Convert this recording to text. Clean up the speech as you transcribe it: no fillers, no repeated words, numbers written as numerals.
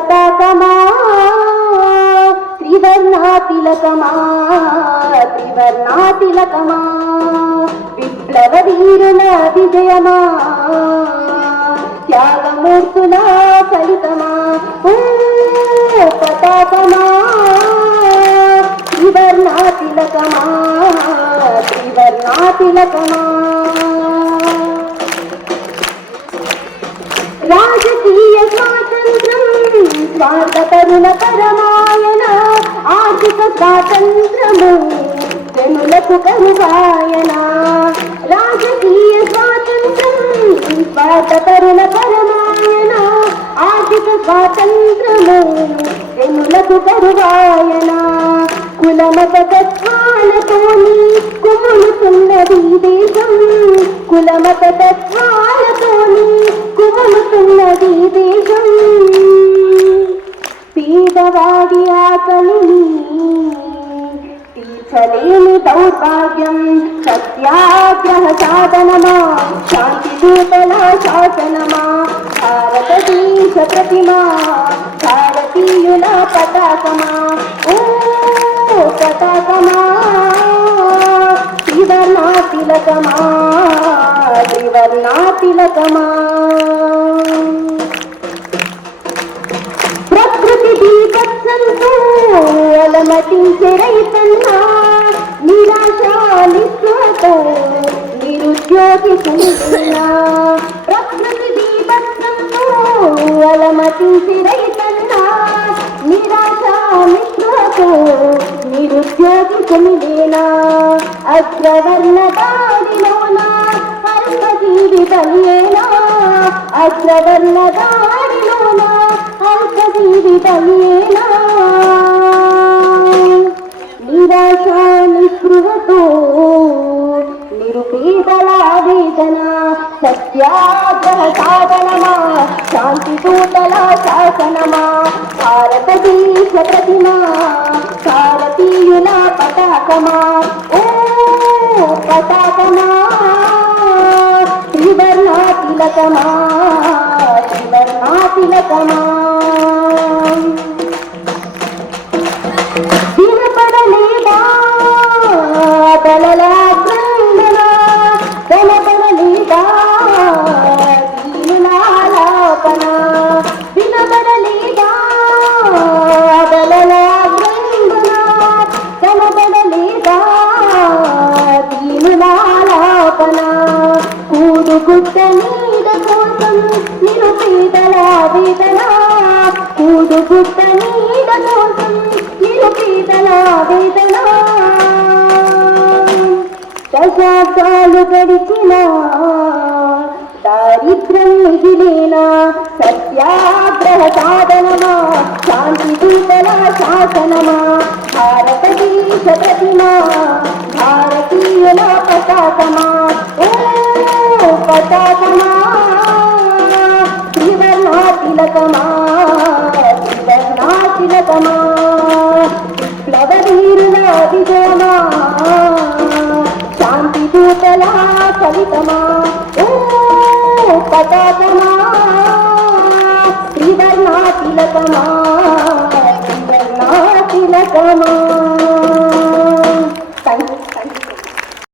పతాకమా త్రివర్ణా తిలకమా త్రివర్ణా తిలకమా విప్లవ వీరుల విజయమా త్యాగమూర్తుల ఫలితమా పతాకమా త్రివర్ణా తిలకమా త్రివర్ణా తిలకమా రాజకీయ స్వాతంత్రం స్వార్థపరుల పరమాయన ఆర్థిక స్వాతంత్రము జనులకు కరువాయన రాజకీయ స్వాతంత్రం స్వార్థపరుల పరమాయన ఆర్థిక స్వాతంత్రము జనులకు కరువాయన కులమత తత్వాలతోని కుములుతున్నది దేశం కులమత తత్వాలతోని కుములుతున్నది దేశం పేదవాడి ఆకలిని తీర్చలేని దౌర్భాగ్యం సత్యాగ్రహ సాధనమా శాంతి దూతల శాసనమా భారతదేశ ప్రతిమా భారతీయుల పతాకమా పతాకమా త్రివర్ణా తిలకమా త్రివర్ణా తిలకమా ప్రకృతి దీపత్సంతో అలమటించే రైతన్నా నిరాశ నిస్పృహతో నిరుద్యోగి కుంటున్నా ప్రకృతి దీపత్సంతో అలమటించే రైతన్నా నిరాశ నిస్పృహతో నిరుద్యోగి కుంటున్నా అగ్రవర్ణ దాడిలోన అల్ప జీవితమేనా అగ్రవర్ణ దాడిలోన అల్ప జీవితమేనా నిరాశ నిస్పృహతో నిరుపేదల వేదన సత్యాగ్రహ సాధనమా శాంతి దూతల శాసనమా భారతదేశ ప్రతిమా భారతీయుల పతాకమా పతాకమా త్రివర్ణా తిలకమా త్రివర్ణా తిలకమా వినపడలేదా తలలా క్రందన కనపడలేదా దీనులాలాపన వినపడలేదా తలలా క్రందన కనపడలేదా దీనులాలాపన కూడుగుట్ట నీడ కోసం నిరుపేదల వేదన కూడుగుట్ట నీడ కోసం నిరుపేదల వేదన దశాబ్దాలు గడిచిన దారిద్ర్యం మిగిలిన సత్యాగ్రహ సాధనమా శాంతి దూతల శాసనమా భారతదేశ ప్రతిమా భారతీయుల పతాకమా పతాకమా త్రివర్ణా తిలకమా త్రివర్ణా తిలకమా విప్లవ వీరుల విజయమా శాంతి దూతల ఫలితమా పతాకమా త్రివర్ణా తిలకమా త్రివర్ణా తిలకమా